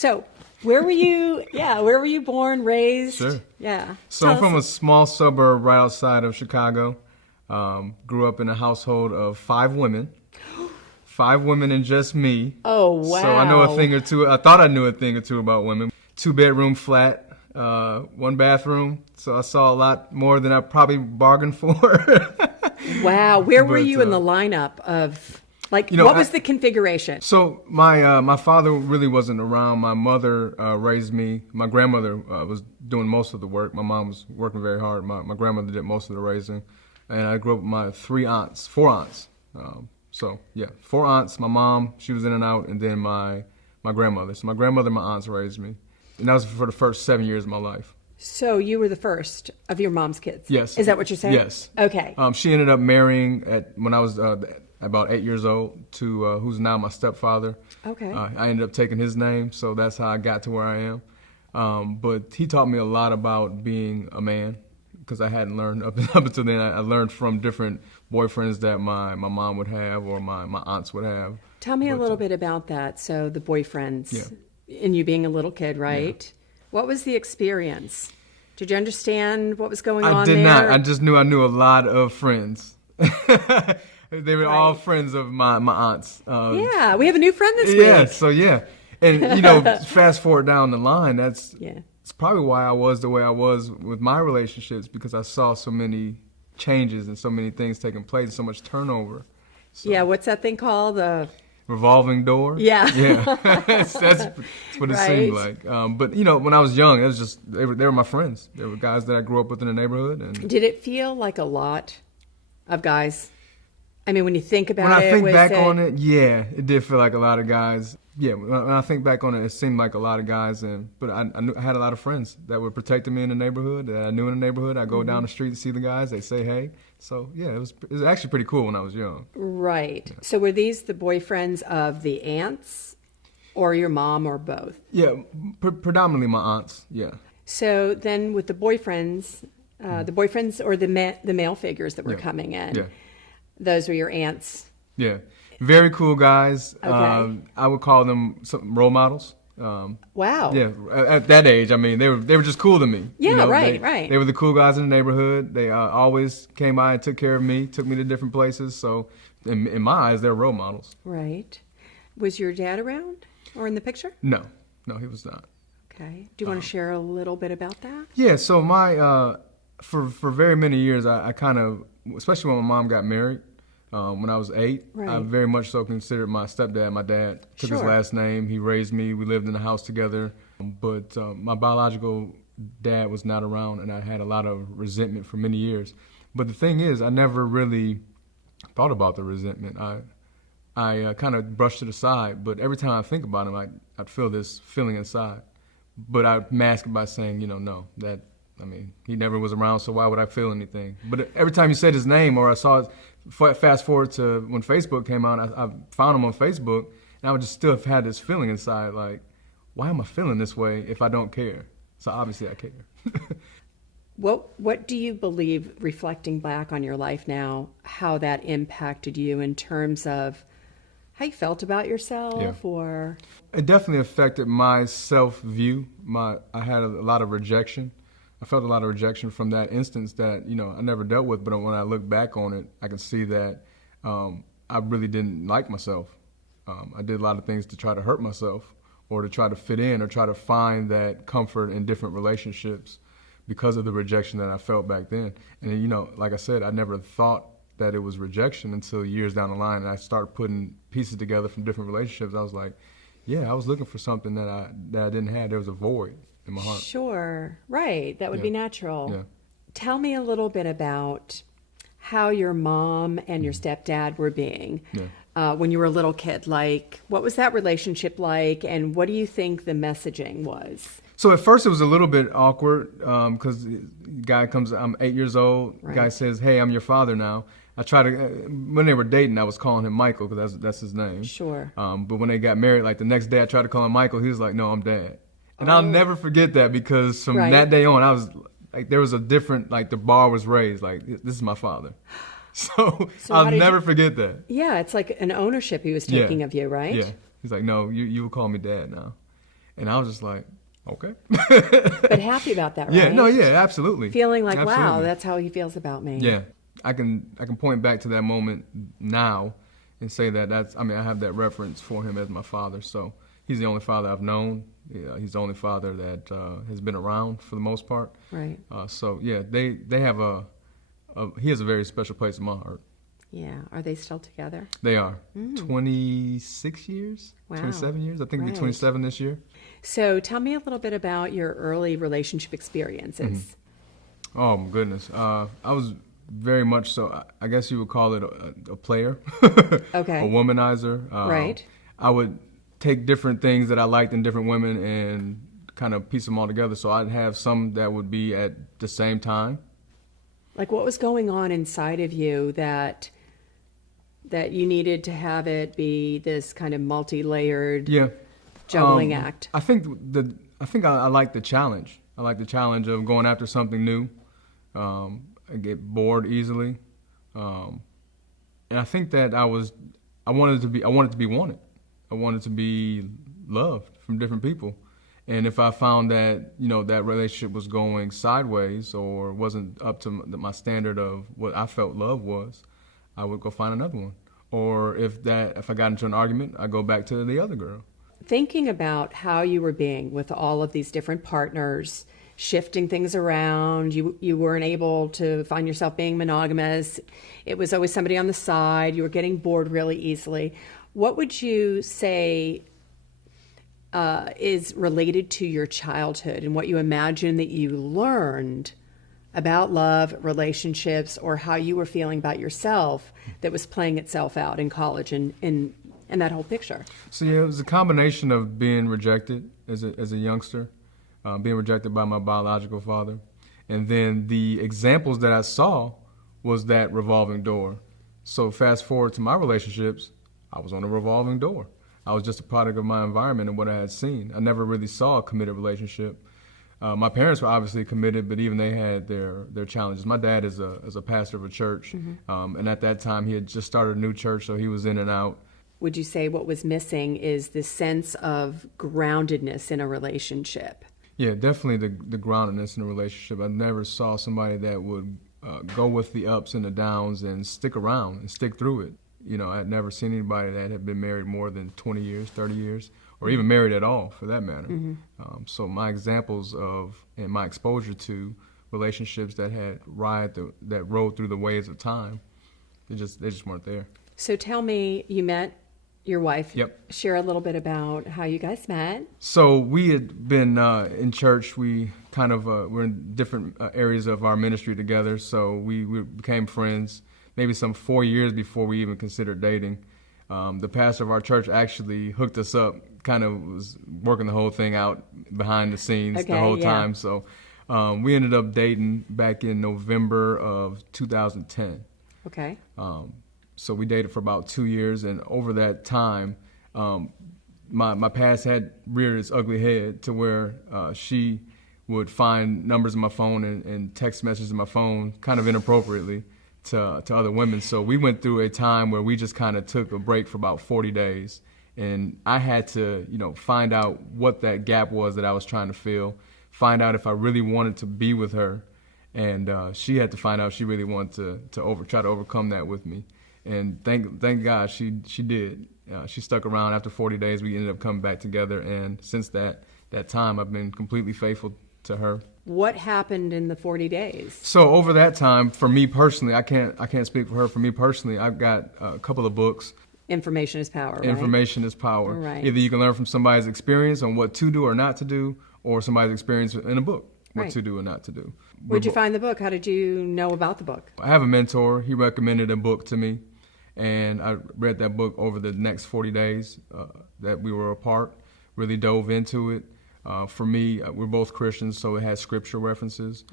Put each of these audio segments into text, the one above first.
So where were you? Yeah, where were you born, raised? Sure. Yeah. So I'm from a small suburb right outside of Chicago. Grew up in a household of 5 women. 5 women and just me. Oh, wow. So I know a thing or two. I thought I knew a thing or two about women. 2-bedroom flat, 1 bathroom. So I saw a lot more than I probably bargained for. Wow. Where were you in the lineup of, like, what was the configuration? So my father really wasn't around. My mother raised me. My grandmother was doing most of the work. My mom was working very hard. My grandmother did most of the raising. And I grew up with my 4 aunts. So yeah, 4 aunts. My mom, she was in and out, and then my grandmother. So my grandmother and my aunts raised me. And that was for the first 7 years of my life. So you were the first of your mom's kids? Yes. Is that what you're saying? Yes. Okay. She ended up marrying when I was about 8 years old to who's now my stepfather. Okay. I ended up taking his name, so that's how I got to where I am. But he taught me a lot about being a man, because I hadn't learned up until then. I learned from different boyfriends that my mom would have or my aunts would have. Tell me a little bit about that. So the boyfriends, and you being a little kid, right? Yeah. What was the experience? Did you understand what was going on there? I did not. I just knew I knew a lot of friends. They were all friends of my aunts. Yeah, we have a new friend this week. Yeah, so yeah. And, fast forward down the line, it's probably why I was the way I was with my relationships, because I saw so many changes and so many things taking place, so much turnover. So, yeah, what's that thing called? Revolving door? Yeah. Yeah, that's what it seemed like. But, when I was young, it was just, they were my friends. They were guys that I grew up with in the neighborhood. And did it feel like a lot of guys? I mean, when you think about it. When I think back on it, yeah, it did feel like a lot of guys. Yeah, when I think back on it, it seemed like a lot of guys. But I had a lot of friends that were protecting me in the neighborhood, that I knew in the neighborhood. I go down the street and see the guys. They say hey. So, yeah, it was actually pretty cool when I was young. Right. Yeah. So were these the boyfriends of the aunts or your mom or both? Yeah, predominantly my aunts, yeah. So then with the boyfriends or the male figures that were coming in, those were your aunts? Yeah. Very cool guys. Okay. I would call them some role models. Wow. Yeah, at that age, I mean, they were just cool to me. Yeah, right. They were the cool guys in the neighborhood. They always came by and took care of me, took me to different places. So, in my eyes, they're role models. Right. Was your dad around or in the picture? No, he was not. Okay. Do you want to share a little bit about that? Yeah. So for very many years, I kind of, especially when my mom got married. When I was 8, I very much so considered my stepdad. My dad took his last name. He raised me. We lived in the house together. But my biological dad was not around, and I had a lot of resentment for many years. But the thing is, I never really thought about the resentment. I kind of brushed it aside. But every time I think about him, I'd feel this feeling inside. But I mask it by saying, he never was around, so why would I feel anything? But every time you said his name, or I saw it, fast forward to when Facebook came out, I found him on Facebook, and I would just still have had this feeling inside, like, why am I feeling this way if I don't care? So obviously I care. What do you believe, reflecting back on your life now, how that impacted you in terms of how you felt about yourself? Or it definitely affected my self-view. I had a lot of rejection. I felt a lot of rejection from that instance that, I never dealt with. But when I look back on it, I can see that I really didn't like myself. I did a lot of things to try to hurt myself, or to try to fit in, or try to find that comfort in different relationships because of the rejection that I felt back then. And, like I said, I never thought that it was rejection until years down the line. And I started putting pieces together from different relationships. I was like, yeah, I was looking for something that I didn't have. There was a void in my heart. Sure. Right. That would be natural. Yeah. Tell me a little bit about how your mom and your stepdad were being when you were a little kid. Like, what was that relationship like, and what do you think the messaging was? So at first it was a little bit awkward because guy comes, I'm 8 years old, guy says, hey, I'm your father now. I try to, when they were dating, I was calling him Michael because that's his name. Sure. But when they got married, like the next day I tried to call him Michael, he was like, no, I'm Dad. And I'll never forget that, because from that day on, I was like, there was a different, like the bar was raised, like, this is my father. So I'll never forget that. Yeah, it's like an ownership he was taking of you, right? Yeah. He's like, no, you will call me Dad now. And I was just like, okay. But happy about that, right? Yeah, no, yeah, absolutely. Feeling like, absolutely. wow, that's how he feels about me. Yeah, I can point back to that moment now and say that I have that reference for him as my father. So he's the only father I've known. He's the only father that has been around for the most part. Right. So yeah, they have he has a very special place in my heart. Yeah. Are they still together? They are. 26 years? Wow. 27 years? I think it'll be 27 this year. So tell me a little bit about your early relationship experiences. Oh, my goodness. I was very much so, I guess you would call it a player. Okay. A womanizer. Right. I would take different things that I liked in different women and kind of piece them all together. So I'd have some that would be at the same time. Like what was going on inside of you that you needed to have it be this kind of multi-layered juggling act? I think I like the challenge. I like the challenge of going after something new. I get bored easily, and I think that I wanted to be wanted. I wanted to be loved from different people. And if I found that, that relationship was going sideways or wasn't up to my standard of what I felt love was, I would go find another one. Or if I got into an argument, I'd go back to the other girl. Thinking about how you were being with all of these different partners, shifting things around, you weren't able to find yourself being monogamous. It was always somebody on the side. You were getting bored really easily. What would you say is related to your childhood and what you imagine that you learned about love, relationships, or how you were feeling about yourself that was playing itself out in college and that whole picture? So yeah, it was a combination of being rejected as a youngster, being rejected by my biological father, and then the examples that I saw was that revolving door. So fast forward to my relationships, I was on a revolving door. I was just a product of my environment and what I had seen. I never really saw a committed relationship. My parents were obviously committed, but even they had their challenges. My dad is a pastor of a church, and at that time he had just started a new church, so he was in and out. Would you say what was missing is the sense of groundedness in a relationship? Yeah, definitely the groundedness in a relationship. I never saw somebody that would go with the ups and the downs and stick around and stick through it. I'd never seen anybody that had been married more than 20 years, 30 years, or even married at all, for that matter. So my examples and my exposure to relationships that rode through the waves of time, they just weren't there. So tell me, you met your wife. Yep. Share a little bit about how you guys met. So we had been in church. We kind of were in different areas of our ministry together. So we became friends maybe some 4 years before we even considered dating. The pastor of our church actually hooked us up, kind of was working the whole thing out behind the scenes the whole time. So we ended up dating back in November of 2010. Okay. So we dated for about 2 years, and over that time, my past had reared its ugly head to where she would find numbers in my phone and text messages in my phone kind of inappropriately to other women. So we went through a time where we just kind of took a break for about 40 days. And I had to, find out what that gap was that I was trying to fill, find out if I really wanted to be with her. And she had to find out she really wanted to try to overcome that with me. And thank God she did. She stuck around. After 40 days, we ended up coming back together. And since that time, I've been completely faithful to her. What happened in the 40 days? So over that time, for me personally, I can't speak for her. For me personally, I've got a couple of books. Information is power, right? Information is power. Right. Either you can learn from somebody's experience on what to do or not to do, or somebody's experience in a book, what to do and not to do. Where'd you find the book? How did you know about the book? I have a mentor. He recommended a book to me, and I read that book over the next 40 days that we were apart, really dove into it. For me, we're both Christians, so it has scripture references.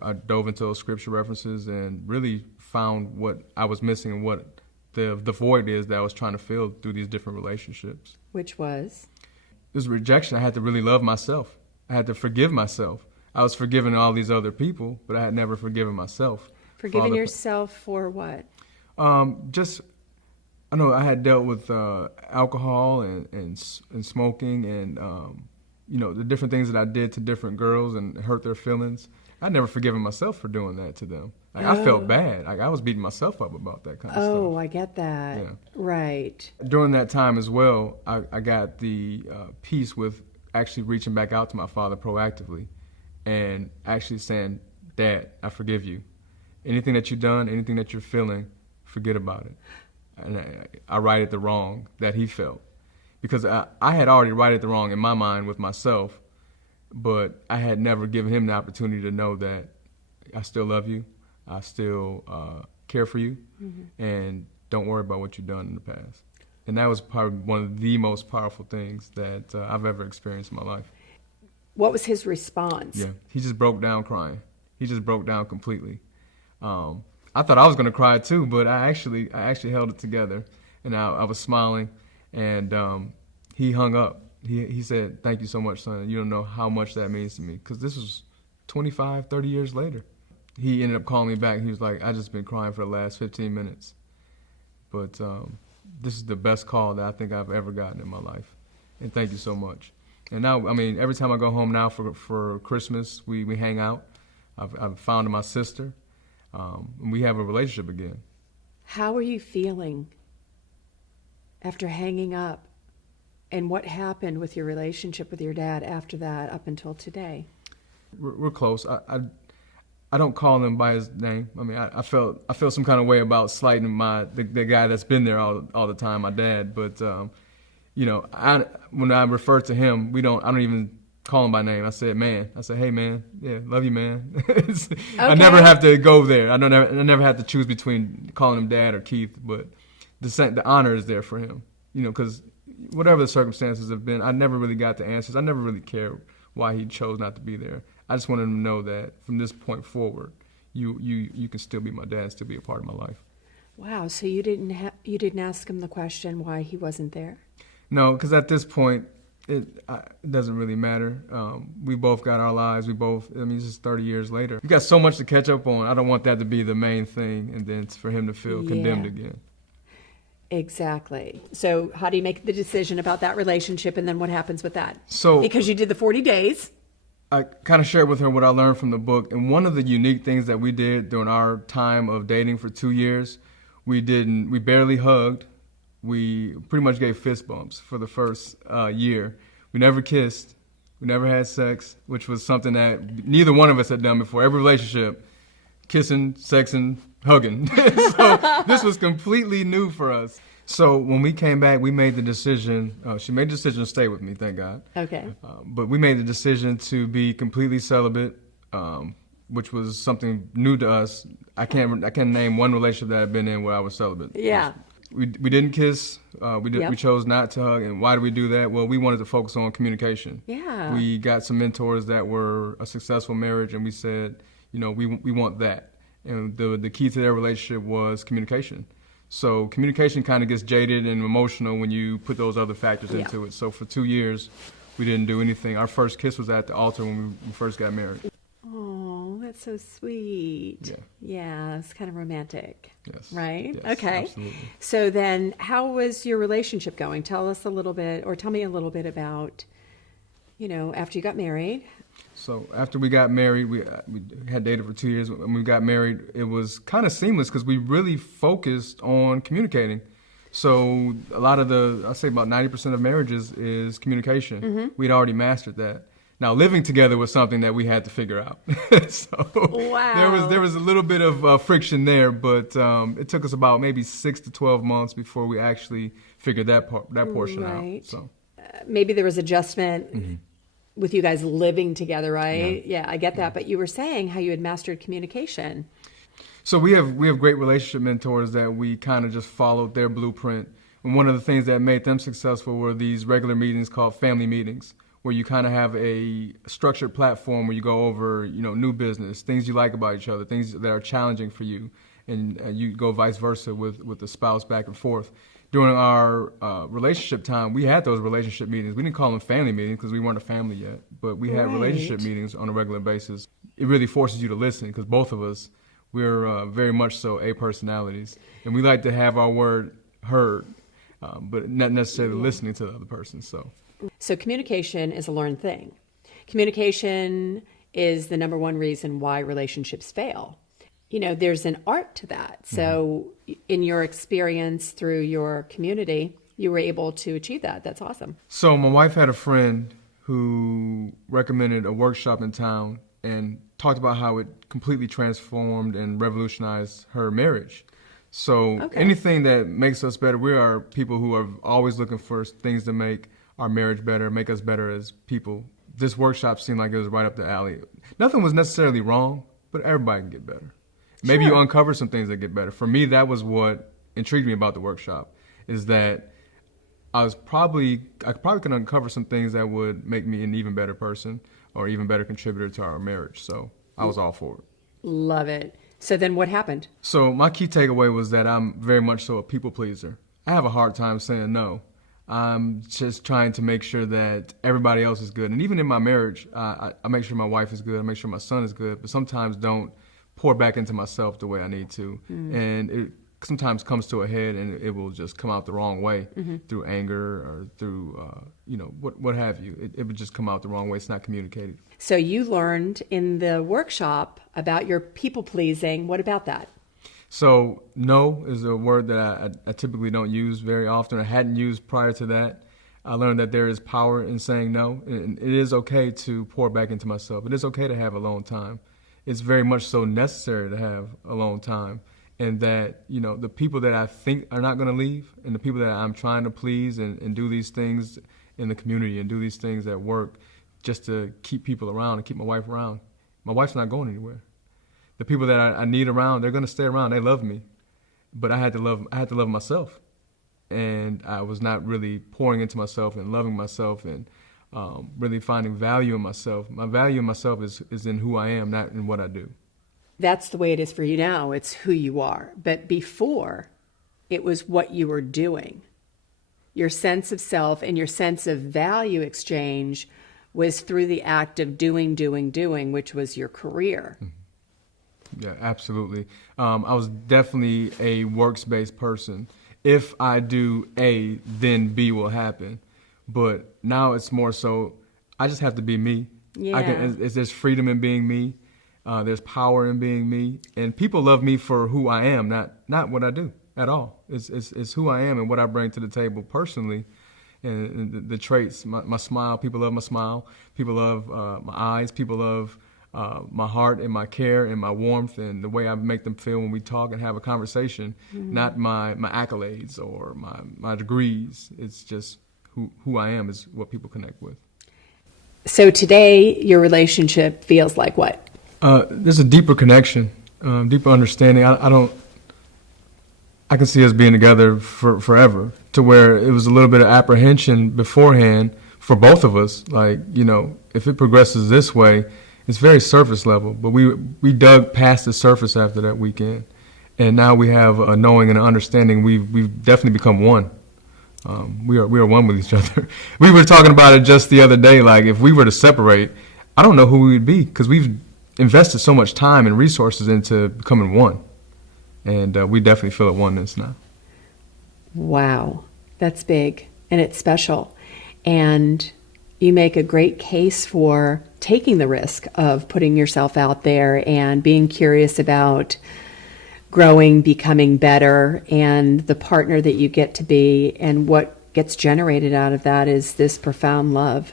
I dove into those scripture references and really found what I was missing and what the void is that I was trying to fill through these different relationships. Which was? It was rejection. I had to really love myself. I had to forgive myself. I was forgiving all these other people, but I had never forgiven myself. Forgiving yourself for what? I know I had dealt with alcohol and smoking and the different things that I did to different girls and hurt their feelings. I'd never forgiven myself for doing that to them. Like, I felt bad. Like, I was beating myself up about that kind of stuff. Oh, I get that. Yeah. Right. During that time as well, I got the peace with actually reaching back out to my father proactively and actually saying, Dad, I forgive you. Anything that you've done, anything that you're feeling, forget about it. And I righted the wrong that he felt. Because I had already righted the wrong in my mind with myself, but I had never given him the opportunity to know that I still love you, I still care for you, and don't worry about what you've done in the past. And that was probably one of the most powerful things that I've ever experienced in my life. What was his response? Yeah, he just broke down crying. He just broke down completely. I thought I was going to cry too, but I actually held it together, and I was smiling, and he hung up. He said, thank you so much, son. You don't know how much that means to me, because this was 25, 30 years later. He ended up calling me back. He was like, I just been crying for the last 15 minutes. But this is the best call that I think I've ever gotten in my life. And thank you so much. And now, I mean, every time I go home now for Christmas, we hang out. I've found my sister, and we have a relationship again. How are you feeling after hanging up? And what happened with your relationship with your dad after that up until today? We're close. I don't call him by his name. I mean, I felt some kind of way about slighting the guy that's been there all the time, my dad. But when I refer to him, I don't even call him by name. I said, man. I said, hey, man. Yeah, love you, man. Okay. I never have to go there. I never have to choose between calling him Dad or Keith. But the honor is there for him. Because whatever the circumstances have been, I never really got the answers. I never really cared why he chose not to be there. I just wanted him to know that from this point forward, you can still be my dad and still be a part of my life. Wow. So you didn't ask him the question why he wasn't there? No, because at this point, it doesn't really matter. We both got our lives. This is 30 years later. We got so much to catch up on. I don't want that to be the main thing, and then for him to feel condemned again. Exactly. So how do you make the decision about that relationship, and then what happens with that? So because you did the 40 days. I kind of shared with her what I learned from the book, and one of the unique things that we did during our time of dating for 2 years, we barely hugged. We pretty much gave fist bumps for the first year. We never kissed. We never had sex, which was something that neither one of us had done before. Every relationship, kissing, sexing, hugging. So this was completely new for us. So when we came back, we made the decision. She made the decision to stay with me, thank God. Okay. But we made the decision to be completely celibate, which was something new to us. I can't name one relationship that I've been in where I was celibate. Yeah. We didn't kiss. We Yep. chose not to hug. And why did we do that? Well, we wanted to focus on communication. Yeah. We got some mentors that were a successful marriage, and we said, we want that. And the key to their relationship was communication. So communication kind of gets jaded and emotional when you put those other factors into it. So for 2 years, we didn't do anything. Our first kiss was at the altar when we first got married. Oh, that's so sweet. Yeah. Yeah, it's kind of romantic. Yes. Right? Yes, okay. Absolutely. So then how was your relationship going? Tell me a little bit about, after you got married. So after we got married, we had dated for 2 years. When we got married, it was kind of seamless because we really focused on communicating. So a lot of I'd say about 90% of marriages is communication. Mm-hmm. We'd already mastered that. Now living together was something that we had to figure out. So wow. there was a little bit of friction there, but it took us about maybe 6 to 12 months before we actually figured that portion out. So maybe there was adjustment. Mm-hmm. With you guys living together, right? Yeah, I get that. But you were saying how you had mastered communication. So we have great relationship mentors that we kind of just followed their blueprint. And one of the things that made them successful were these regular meetings called family meetings, where you kind of have a structured platform where you go over, new business, things you like about each other, things that are challenging for you, and you go vice versa with the spouse back and forth. During our relationship time, we had those relationship meetings. We didn't call them family meetings because we weren't a family yet, but we had relationship meetings on a regular basis. It really forces you to listen because both of us, we're very much so A personalities, and we like to have our word heard, but not necessarily listening to the other person. So So communication is a learned thing. Communication is the number one reason why relationships fail. You know, there's an art to that. So in your experience through your community, you were able to achieve that. That's awesome. So my wife had a friend who recommended a workshop in town and talked about how it completely transformed and revolutionized her marriage. So anything that makes us better, we are people who are always looking for things to make our marriage better, make us better as people. This workshop seemed like it was right up the alley. Nothing was necessarily wrong, but everybody can get better. Maybe you uncover some things that get better. For me, that was what intrigued me about the workshop, is that I probably could uncover some things that would make me an even better person or even better contributor to our marriage. So I was all for it. Love it. So then what happened? So my key takeaway was that I'm very much so a people pleaser. I have a hard time saying no. I'm just trying to make sure that everybody else is good. And even in my marriage, I make sure my wife is good. I make sure my son is good, but sometimes don't pour back into myself the way I need to. And it sometimes comes to a head and it will just come out the wrong way through anger or through, what have you. It would just come out the wrong way. It's not communicated. So you learned in the workshop about your people pleasing. What about that? So no is a word that I typically don't use very often. I hadn't used prior to that. I learned that there is power in saying no, and it is okay to pour back into myself. It is okay to have alone time. It's very much so necessary to have alone time, and that, the people that I think are not going to leave and the people that I'm trying to please and do these things in the community and do these things at work just to keep people around and keep my wife around. My wife's not going anywhere. The people that I need around, they're going to stay around. They love me, but I had to love myself, and I was not really pouring into myself and loving myself and really finding value in myself. My value in myself is in who I am, not in what I do. That's the way it is for you now. It's who you are. But before, it was what you were doing. Your sense of self and your sense of value exchange was through the act of doing, which was your career. Yeah, absolutely. I was definitely a works-based person. If I do A, then B will happen. But now it's more so, I just have to be me. Yeah. There's freedom in being me. There's power in being me. And people love me for who I am, not what I do at all. It's who I am and what I bring to the table personally. And the traits, my smile, people love my smile. People love my eyes. People love my heart and my care and my warmth and the way I make them feel when we talk and have a conversation, not my accolades or my degrees. It's just who I am is what people connect with. So today, your relationship feels like what? There's a deeper connection, deeper understanding. I can see us being together forever, to where it was a little bit of apprehension beforehand for both of us. Like, if it progresses this way, it's very surface level, but we dug past the surface after that weekend, and now we have a knowing and an understanding. We've definitely become one. We are one with each other. We were talking about it just the other day. Like, if we were to separate, I don't know who we would be, because we've invested so much time and resources into becoming one, and we definitely feel a oneness now. Wow, that's big, and it's special, and you make a great case for taking the risk of putting yourself out there and being curious about growing, becoming better, and the partner that you get to be. And what gets generated out of that is this profound love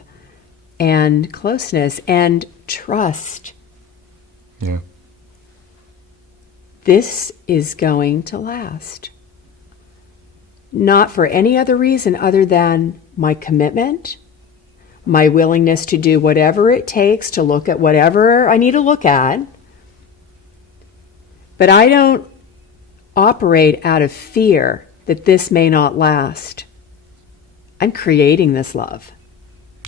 and closeness and trust. Yeah. This is going to last. Not for any other reason other than my commitment, my willingness to do whatever it takes to look at whatever I need to look at. But I don't operate out of fear that this may not last. I'm creating this love.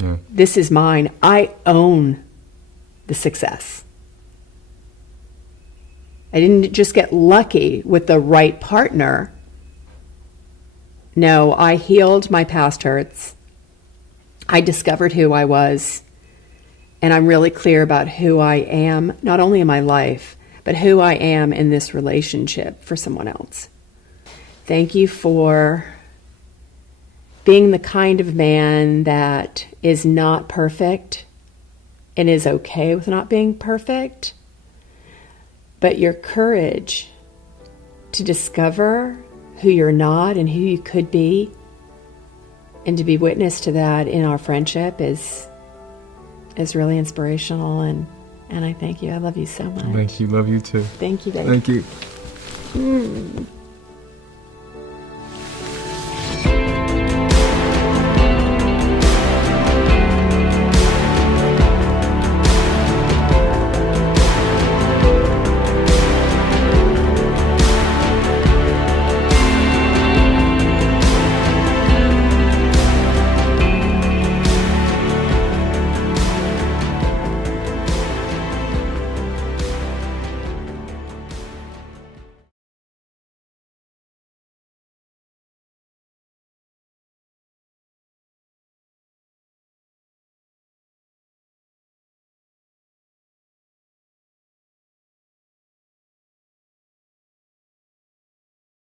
Yeah. This is mine. I own the success. I didn't just get lucky with the right partner. No, I healed my past hurts. I discovered who I was, and I'm really clear about who I am, not only in my life, but who I am in this relationship for someone else. Thank you for being the kind of man that is not perfect and is okay with not being perfect, but your courage to discover who you're not and who you could be, and to be witness to that in our friendship is really inspirational, and I thank you. I love you so much. Thank you. Love you too. Thank you, baby. Thank you.